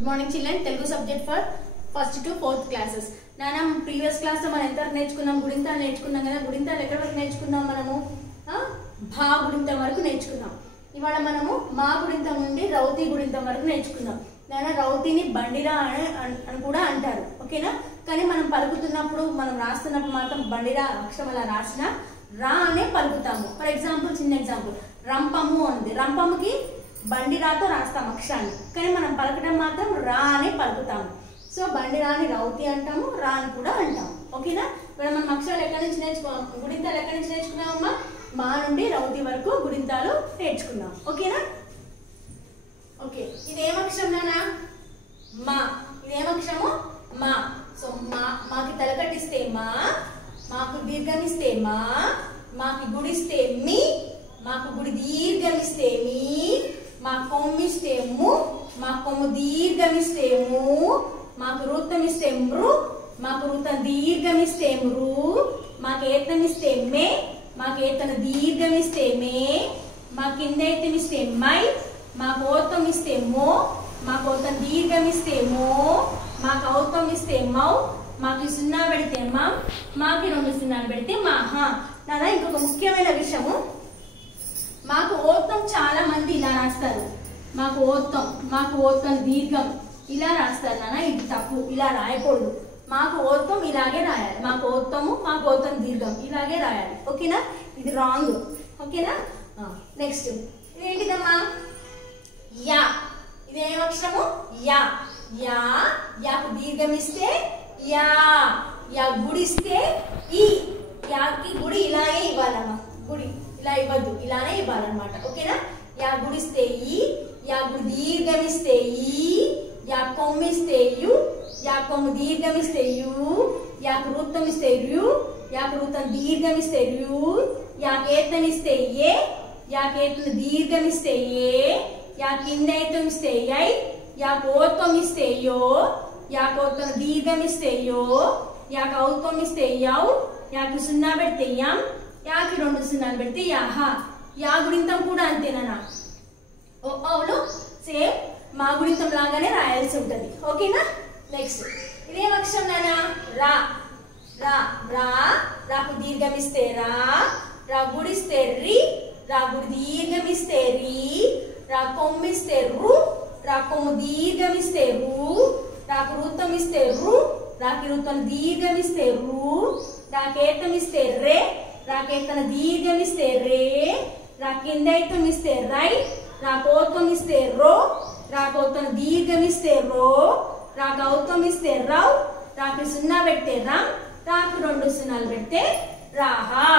Good morning children. Telugu subject for first to fourth classes. Nana previous class lo మనం ఎంత నేర్చుకున్నాం గుడింతాలు నేర్చుకున్నాం కదా గుడింతాలు ఎక్కడ వరకు నేర్చుకున్నాం మనము భా గుడింతం వరకు నేర్చుకున్నాం. ఇవాళ మనము మా గుడింతం నుండి రౌతి గుడింతం వరకు నేర్చుకున్నాం. నానా రౌతిని బండిరా అని కూడా అంటారు. ఓకేనా? కానీ మనం పలుకుతున్నప్పుడు మనం రాస్తున్నప్పుడు మాత్రం బండిరా అక్షరం అలా రాసినా రా అనే పలుకుతాము. ఫర్ ఎగ్జాంపుల్ చిన్న ఎగ్జాంపుల్ రంపము ఉంది. రంపముకి బండిరాతో రాస్తాం అక్షరాన్ని, కానీ మనం పలకడం మాత్రం రా అని పలుకుతాము. సో బండిరాని రౌతి అంటాము, రా అని కూడా అంటాము. ఓకేనా? ఇప్పుడు మనం అక్షరాలు ఎక్కడి నుంచి నేర్చుకున్నాం, గుడింతాలు ఎక్కడి నుంచి నేర్చుకున్నామమ్మా? మా నుండి రౌతి వరకు గుడింతాలు నేర్చుకున్నాం. ఓకేనా? ఓకే, ఇదేం అక్షరం నానా? మా. ఇదేం అక్షరము? మా. సో మాకి తలకట్టిస్తే మా, మాకు దీర్ఘమిస్తే మా, మాకి గుడిస్తే మీ, మాకు గుడి దీర్ఘమిస్తే మీ, మా కొమ్మిస్తే ము, మా కొమ్ము దీర్ఘమిస్తే ము, మాకు వృత్తమిస్తే మృ, మాకు వృత్తం దీర్ఘమిస్తే మృ, మాకు ఏతమిస్తే మే, మాకు ఏతన దీర్ఘమిస్తే మే, మా కిందైతమిస్తే మై, మాకు ఓతమిస్తే మో, మాకు ఓతం దీర్ఘమిస్తే మో, మాకు ఔతమిస్తే మౌ, మాకు సున్నా పెడితే మం, మాకి రెండు సున్నాలు పెడితే మహా. నాదా ఇంకొక ముఖ్యమైన విషయము, మాకు ఓత్తం చాలా మంది ఇలా రాస్తారు. మాకు ఓత్తం దీర్ఘం ఇలా రాస్తారు నాన్న. ఇది తప్పు, ఇలా రాయకూడదు. మాకు ఓత్తం ఇలాగే రాయాలి. మాకు ఓత్తం దీర్ఘం ఇలాగే రాయాలి. ఓకేనా? ఇది రాంగ్. ఓకేనా? నెక్స్ట్ ఇదేంటిదమ్మా? యా. ఇదేం అక్షరము? యా. యా. యాకు దీర్ఘమిస్తే యా, యా గుడిస్తే ఈ. యాకి గుడి ఇలాగే ఇవ్వాలమ్మా. గుడి ఇలా ఇవ్వద్దు, ఇలానే ఇవ్వాలన్నమాట. ఓకేనా? యా గుడిస్తే ఈ, యా గుడి దీర్ఘమిస్తే ఈ, యా కొమ్మిస్తే యు, యా కొమ్ము దీర్ఘమిస్తే యు, యాకు వృత్తమిస్తే ర్యు, యాకు వృత్తం దీర్ఘమిస్తే ర్యు, యాకేతనిస్తే ఏ, యాకేతను దీర్ఘమిస్తే ఏ, యా కిందైతమిస్తే యై, యాకు ఓత్వమిస్తే యో, యాకోత్వను దీర్ఘమిస్తే యో, యాకు ఔత్వమిస్తే యౌ, యాకు సున్నా పెడితే యం, యాకి రెండు సున్నాలు పెడితే యాహ. యా గుడింతం కూడా అంతేనా? అవును, సేమ్ మా గుడింతం లాగానే రాయాల్సి ఉంటది. ఓకేనా? నెక్స్ట్ ఇదేం అక్షరం నానా? రా. రా. రా. రాకు దీర్ఘమిస్తే రా, రా గుడిస్తే రి, రా గుడి దీర్ఘమిస్తే రి, రా కొమ్మిస్తే రు, రా కొమ్ము దీర్ఘమిస్తే రు, రాకు వృత్తమిస్తే రు, రాకి వృత్తం దీర్ఘమిస్తే రు, రాకేతమిస్తే రే, రాకేతన దీర్ఘమిస్తే రే, రాకిందైతమిస్తే రై, రాకోత్వమిస్తే రో, రాకోత్వన దీర్ఘమిస్తే రో, రాకౌత్వమిస్తే రౌ, రాకి సున్నా పెడితే రం, రాకి రెండు సున్నాలు పెడితే రాహా.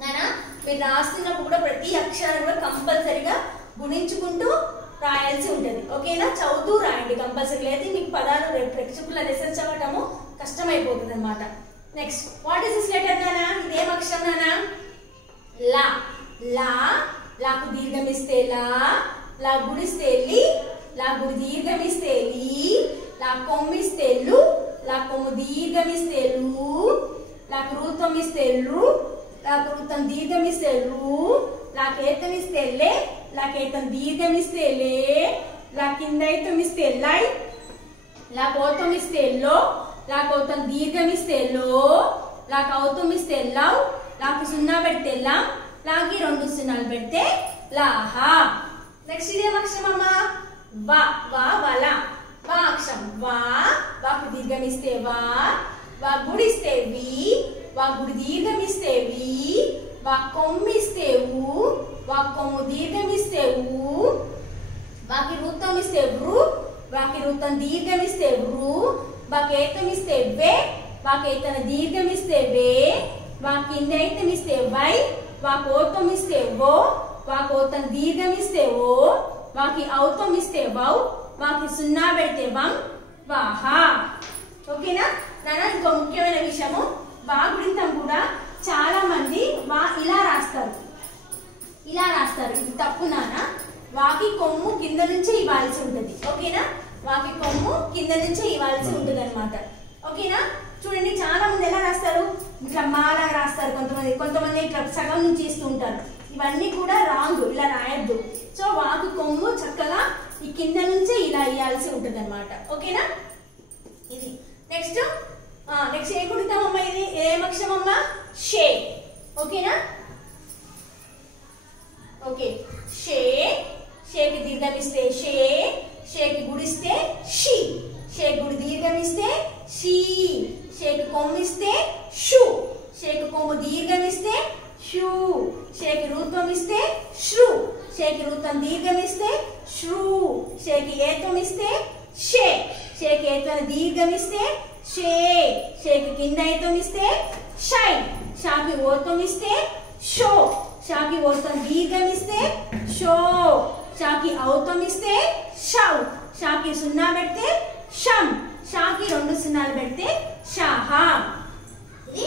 నానా మీరు రాస్తున్నప్పుడు కూడా ప్రతి అక్షరాన్ని కూడా కంపల్సరీగా గుణించుకుంటూ రాయాల్సి ఉంటది. ఓకేనా? చదువుతూ రాయండి కంపల్సరీ. లేదు మీకు పదాలు ప్రేక్షకుల లెసన్ చదవటము కష్టమైపోతుంది అనమాట. Next what is this letter నానా? ఇదేం అక్షరం నానా? లా. లా. లాకు దీర్ఘమిస్తే లా, లా గుడిస్తే లి, లా గుడి దీర్ఘమిస్తే లి, లా కొమ్మిస్తే లు, లా కొమ్ము దీర్ఘమిస్తే లు, లాకు వృత్తమిస్తే లు, లాకు వృత్తం దీర్ఘమిస్తే లు, లాకేతమిస్తే లే, లాకేతం దీర్ఘమిస్తే లే, లా కిందైతమిస్తే లై, లాకోతమిస్తే లో, లాకోతం దీర్ఘమిస్తే లో, లాకౌతమిస్తే లౌ, లాకు సున్నా పెడితే లం, లాకి రెండు సున్నాలు పెడితే లాహా. నెక్స్ట్ ఇదేం అక్షరం అమ్మా? వా. వా వల. వా అక్షరం. వా. వాకు దీర్ఘమిస్తే వా, వా గుడిస్తే వి, వా గుడి దీర్ఘమిస్తే వి, వా కొమ్మిస్తే ఊ, వా కొమ్ము దీర్ఘమిస్తే ఊ, వాకి వృత్తమిస్తే వృ, వాకి వృత్తం దీర్ఘమిస్తే వృ, వాకేతమిస్తే వే, వాకేతన దీర్ఘమిస్తే వే, వాకిందైతమిస్తే వై, వాకోత్వమిస్తే ఓ, వాకోతం దీర్ఘమిస్తే ఓ, వాకి ఔత్వమిస్తే వౌ, వాకి సున్నా పెడితే వం, వాహా. ఓకేనా? నానా ఇంకో ముఖ్యమైన విషయము, వా గుడింతం కూడా చాలా మంది వా ఇలా రాస్తారు. ఇలా రాస్తారు. ఇది తప్పు నానా. వాకి కొమ్ము కింద నుంచి ఇవ్వాల్సి ఉంటది. ఓకేనా? వాకి కొమ్ము కింద నుంచి ఇవ్వాల్సి ఉంటది అనమాట. ఓకేనా? చూడండి చాలా మంది ఎలా రాస్తారు, ఇట్లా మాలా రాస్తారు. కొంతమంది ఇట్లా సగం నుంచి ఇస్తూ ఉంటారు. ఇవన్నీ కూడా రాంగ్, ఇలా రాయొద్దు. సో వాకు కొమ్ము చక్కగా ఈ కింద నుంచే ఇలా ఇయ్యాల్సి ఉంటుంది అనమాట. ఓకేనా? ఇది నెక్స్ట్ నెక్స్ట్ ఏం గుడితామమ్మా? ఇది ఏం అక్షరమమ్మా? షే. ఓకేనా? ఓకే, షే. షేకి దీర్ఘం ఇస్తే షే, షేకి గుడిస్తే షీ, షేకి గుడి దీర్ఘం ఇస్తే షీ, షేకి కొమ్ము ఇస్తే షు, షేకి కొమ్ము దీర్ఘం ఇస్తే షూ, షేకి రూత్వం ఇస్తే శ్రు, షేకి రూత్వం దీర్ఘం ఇస్తే శ్రు, షేకి ఏత్వం ఇస్తే షే, షేకి ఏత్వం దీర్ఘం ఇస్తే షే, షేకి కింద ఏత్వం ఇస్తే షై, షాకి ఓత్వం ఇస్తే షో, షాకి ఓత్వం దీర్ఘం ఇస్తే షో, షాకి ఔత్వం ఇస్తే షౌ, షాకి సున్నా పెడితే షం, షాకి 2 సున్నాలు పెడితే షహ. ఇది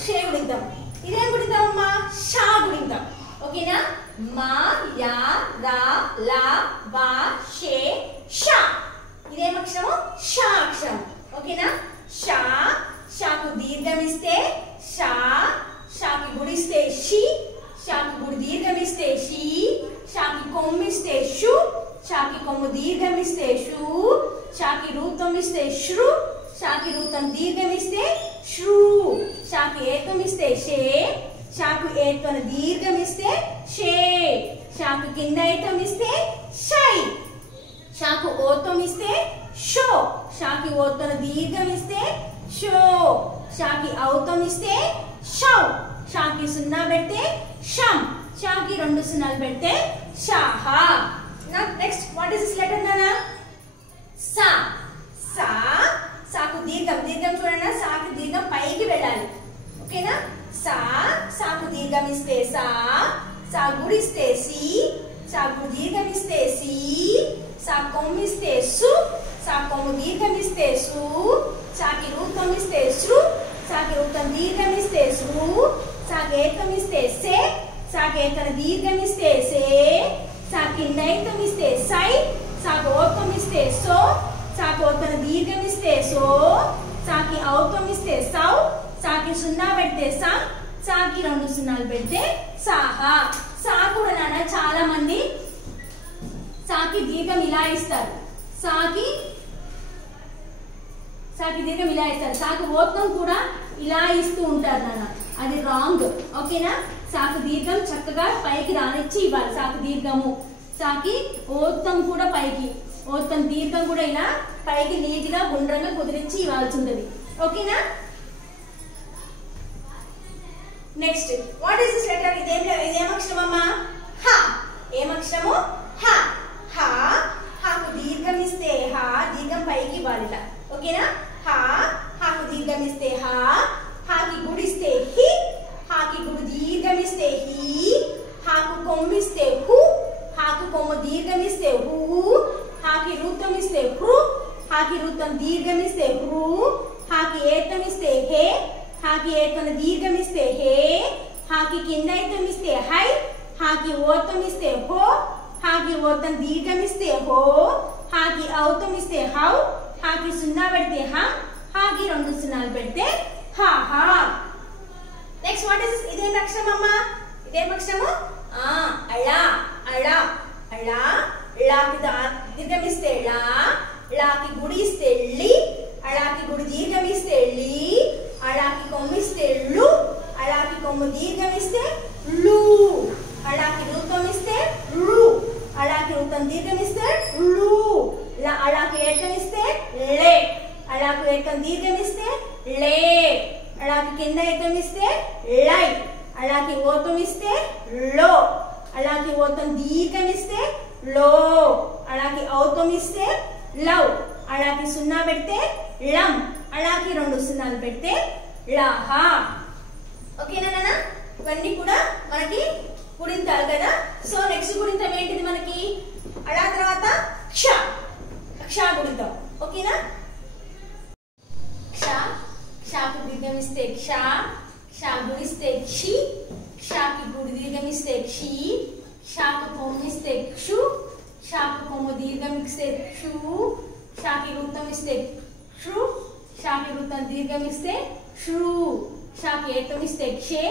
షే గుణిద్దాం. ఇదేం గుణిద్దాం అమ్మా? షా గుణిద్దాం. ఓకేనా? మా యా రా లా వా షే షా. ఇదేం అక్షరము? షా అక్షరం. ఓకేనా? షా, షాకు దీర్ఘం ఇస్తే షా, షాకి గుడిస్తే షి, షాకి గుడి దీర్ఘం ఇస్తే షీ, షాకి కొమ్ము ఇస్తే షు, షాకి కొమ్ము దీర్ఘం ఇస్తే షు, షాకి రూత్వం ఇస్తే శ్రు, షాకి రూత్వం దీర్ఘం ఇస్తే శ్రు, షాకి ఏత్వం ఇస్తే షే, షాకు ఏత్వం దీర్ఘం ఇస్తే షే, షాకు కింద ఏత్వం ఇస్తే షై, షాకు ఓత్వం ఇస్తే షో, షాకి ఓత్వం దీర్ఘం ఇస్తే షో, షాకి ఔత్వం ఇస్తే షౌ, షాకి సున్నా పెడితే షం, షాకి 2 సున్నాలు పెడితే షహ. Next what is this letter నానా? సా. సా, సాకు దీర్ఘం. దీర్ఘం చూడండి, సాకు దీర్ఘం పైకి వెళ్ళాలి. ఓకేనా? సా, సాకు దీర్ఘం ఇస్తే సా, సా గుడిస్తే సి, సా గుడి దీర్ఘం ఇస్తే సి, సా కొమ్ము ఇస్తే సు, సా కొమ్ము దీర్ఘం ఇస్తే సు, సాకి రూత్వం ఇస్తే శ్రు, సాకి రూత్వం దీర్ఘం ఇస్తే శ్రు, సాకి ఏత్వం ఇస్తే సే, సాకి ఏత్వం దీర్ఘం ఇస్తే సే, సాకి నైత్వం ఇస్తే సై, సాకి ఓత్వం ఇస్తే సో, సాకి ఓత్వం దీర్ఘం ఇస్తే సో, సాకి ఔత్వం ఇస్తే సౌ, సాకి సున్నా పెడితే సం, సాకి 2 సున్నాలు పెడితే సాహ. సా కూడా నాన్న చాలా మంది సాకి దీర్ఘం ఇలా ఇస్తారు. సాకి దీర్ఘం ఇలా ఇస్తారు. సాకి ఓత్వం కూడా ఇలా ఇస్తూ ఉంటారు నాన్న, అది రాంగ్. ఓకేనా? సాకి దీర్ఘం చక్కగా పైకి రానిచ్చి ఇవ్వాలి. సాకి దీర్ఘము, సాకి ఓత్వం కూడా పైకి, ఓత్వం దీర్ఘం కూడా ఇలా పైకి నీట్ గా గుండ్రంగా కుదిరించి ఇవ్వాల్సి ఉంటుంది. ఓకేనా? Next what is this letter? ఇదేం అక్షరం అమ్మా? హ. ఏం అక్షరము? హ. హ, హాకు దీర్ఘం ఇస్తే హ, దీర్ఘం పైకి ఇవ్వాలి ఇలా. ఓకేనా? హ, హాకు దీర్ఘం ఇస్తే హ, హాకి గుడిస్తే హి, హాకి గుడి దీర్ఘం ఇస్తే హి, హాకు కొమ్ము ఇస్తే హు, హాకు కొమ్ము దీర్ఘం ఇస్తే హు, హాకి రూత్వం ఇస్తే హృ, హాకి రూత్వం దీర్ఘం ఇస్తే హృ, హాకి ఏత్వం ఇస్తే హే, హాకి ఏత్వం దీర్ఘం ఇస్తే హే, హాకి కింద ఏత్వం ఇస్తే హై, హాకి ఓత్వం ఇస్తే హో, హాకి ఓత్వం దీర్ఘం ఇస్తే హో, హాకి ఔత్వం ఇస్తే హౌ, హాకి సున్నా పెడితే హం, హాకి 2 సున్నాలు పెడితే హహ. నెక్స్ట్ వాట్ ఇస్ ఇదేం అక్షరం అమ్మా? ఇదేం అక్షరము? అళ. అళ. అళ, ళాకి దీర్ఘం ఇస్తే ళ, ళాకి గుడి ఇస్తే ళి, అళాకి గుడి దీర్ఘం ఇస్తే ళి, అళాకి కొమ్ము ఇస్తే ళు, అళాకి కొమ్ము దీర్ఘం ఇస్తే ళు, అళాకి రూత్వం ఇస్తే ళు, అళాకి రూత్వం దీర్ఘం ఇస్తే ళు, అళాకి ఏత్వం ఇస్తే లే, అళాకి ఏత్వం దీర్ఘం ఇస్తే లే, అళాకి కింద ఏత్వం ఇస్తే లై, అళాకి ఓత్వం ఇస్తే లో, అళాకి ఓత్వం దీర్ఘం ఇస్తే లో, అళాకి ఔత్వం ఇస్తే లవ్, అళాకి సున్నా పెడితే లం, అళాకి 2 సున్నాలు పెడితే లహ. ఓకేనా నాన్న? ఇవన్నీ కూడా మనకి గుణింతాలు కదా. సో నెక్స్ట్ గుణింతం ఏంటిది మనకి? అలా తర్వాత క్ష. క్ష గుణింతం. ఓకేనా? క్ష, క్షాకు దీర్ఘం ఇస్తే క్ష, క్ష గుడిస్తే క్షి, క్షాకి గుడి దీర్ఘం ఇస్తే క్షి, క్షాకు కొమ్ము ఇస్తే క్షు, క్షాకు కొమ్ము దీర్ఘం ఇస్తే క్షు, క్షాకి వృత్తం ఇస్తే క్షు, క్షాకి వృత్తం దీర్ఘం ఇస్తే క్షు, క్షాకి ఏత్వం ఇస్తే క్షే,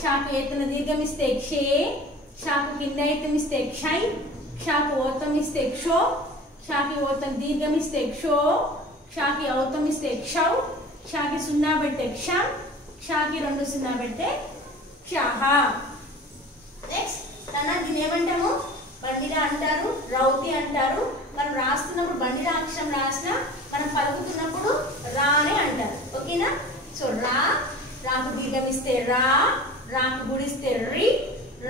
షాకు ఎత్తున దీర్ఘం ఇస్తే క్షే, షాకు కింద ఎత్తం ఇస్తే క్షై, షాకు ఓతం ఇస్తే క్షో, షాకి ఓతం దీర్ఘం ఇస్తే క్షో, షాకి ఔతం ఇస్తే క్షౌ, షాకి సున్నా పెడితే క్షం, షాకి 2 సున్నా పెడితే క్షః. నెక్స్ట్ దీన్ని ఏమంటాము? బండిరా అంటారు, రౌతి అంటారు. మనం రాస్తున్నప్పుడు బండిరా అక్షరం రాసినా మనం పలుకుతున్నప్పుడు రా అని అంటారు. ఓకేనా? సో రా, రాకు దీర్ఘం ఇస్తే రా, రాకు గుడిస్తే రి,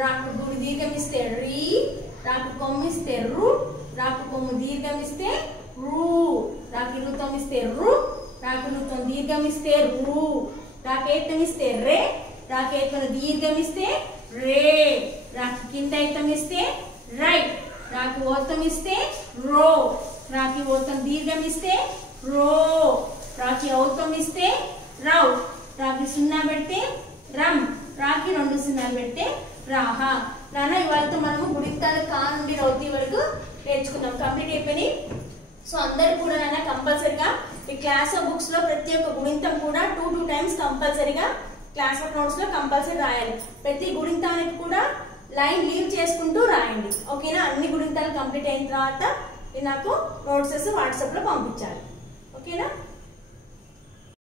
రాకు గుడి దీర్ఘం ఇస్తే రి, రాకు కొమ్ము ఇస్తే రు, రాకు కొమ్ము దీర్ఘం ఇస్తే రు, రాకి రుతం ఇస్తే రు, రాకు రుతం దీర్ఘం ఇస్తే రు, రాకేతం ఇస్తే రే, రాకేతం దీర్ఘం ఇస్తే రే, రాకి కింద ఏతం ఇస్తే రై, రాకి ఓతం ఇస్తే రో, రాకి ఓతం దీర్ఘం ఇస్తే రో, రాకి ఔతం ఇస్తే రౌ, రాకి సున్నా పెడితే రమ్, రాకి 2 సున్నాలు పెడితే రాహ. నాన్న ఇవాళతో మనము గుణింతాలు కా నుండి రౌతి వరకు నేర్చుకున్నాం. కంప్లీట్ అయిపోయినాయి. సో అందరు కూడా నాన్న కంపల్సరిగా ఈ క్లాస్ బుక్స్ లో ప్రతి ఒక్క గుణింతం కూడా 2 times కంపల్సరిగా క్లాస్ వర్క్ నోట్స్ లో కంపల్సరీ రాయాలి. ప్రతి గుణింతానికి కూడా లైన్ లీవ్ చేసుకుంటూ రాయండి. ఓకేనా? అన్ని గుణింతాలు కంప్లీట్ అయిన తర్వాత నాకు నోట్సెస్ వాట్సాప్ లో పంపించాలి. ఓకేనా?